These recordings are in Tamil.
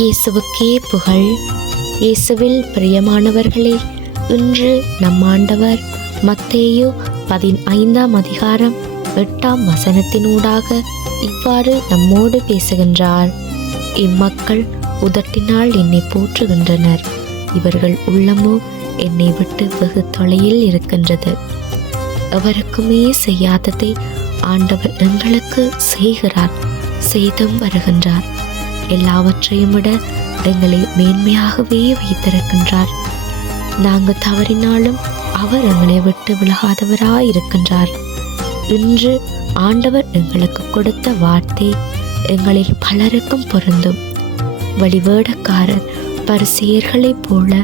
இயேசுவுக்கே புகழ். இயேசுவில் பிரியமானவர்களே இன்று நம் ஆண்டவர் மத்தேயு பதினைந்தாம் அதிகாரம் எட்டாம் வசனத்தினூடாக இவ்வாறு நம்மோடு பேசுகின்றார். இம்மக்கள் உதட்டினால் என்னை போற்றுகின்றனர். இவர்கள் உள்ளமோ என்னை விட்டு வெகு தொலையில் இருக்கின்றது. எவருக்குமே செய்யாததை ஆண்டவர் எங்களுக்கு செய்கிறார் செய்தும் வருகின்றார். எல்லாவற்றையும் விட எங்களை மேன்மையாகவே வைத்திருக்கின்றார். நாங்கள் தவறினாலும் அவர் எங்களை விட்டு விலகாதவராய் இருக்கின்றார் இன்று ஆண்டவர் எங்களுக்கு கொடுத்த வார்த்தை எங்களில் பலருக்கும் பொருந்தும். வழிவேடக்காரர் பரிசெயர்களைப் போல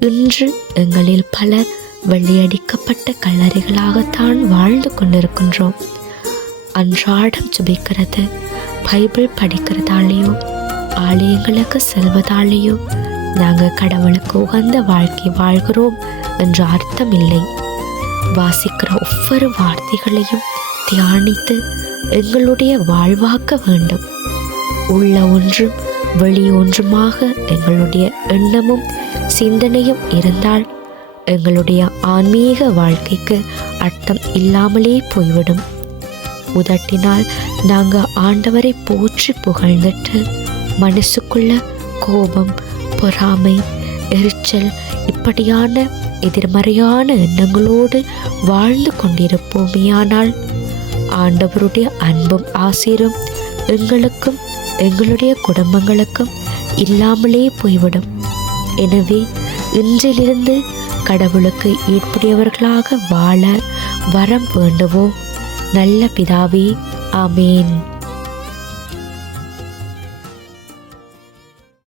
இன்று எங்களில் பலர் வெள்ளையடிக்கப்பட்ட கல்லறைகளாகத்தான் வாழ்ந்து கொண்டிருக்கின்றோம். அன்றாடம் சுபிக்கிறது பைபிள் படிக்கிறதாலேயோ ஆலயங்களுக்கு செல்வதாலேயோ நாங்கள் கடவுளுக்கு உகந்த வாழ்க்கை வாழ்கிறோம் என்ற அர்த்தம் இல்லை வாசிக்கிற ஒவ்வொரு வார்த்தைகளையும் தியானித்து எங்களுடைய வாழ்வாக்க வேண்டும். உள்ள ஒன்றும் வெளி ஒன்றுமாக எங்களுடைய எண்ணமும் சிந்தனையும் இருந்தால் எங்களுடைய ஆன்மீக வாழ்க்கைக்கு அர்த்தம் இல்லாமலே போய்விடும். உதட்டினால் நாங்கள் ஆண்டவரை போற்றி புகழ்ந்துட்டு மனசுக்குள்ள கோபம் பொறாமை எரிச்சல் இப்படியான எதிர்மறையான எண்ணங்களோடு வாழ்ந்து கொண்டிருப்போமேயானால் ஆண்டவருடைய அன்பும் ஆசிரும் எங்களுக்கும் எங்களுடைய குடும்பங்களுக்கும் இல்லாமலே போய்விடும். எனவே இன்றிலிருந்து கடவுளுக்கு ஏற்புடையவர்களாக வாழ வரம் வேண்டுவோம். நல்ல பிதாவே ஆமேன்.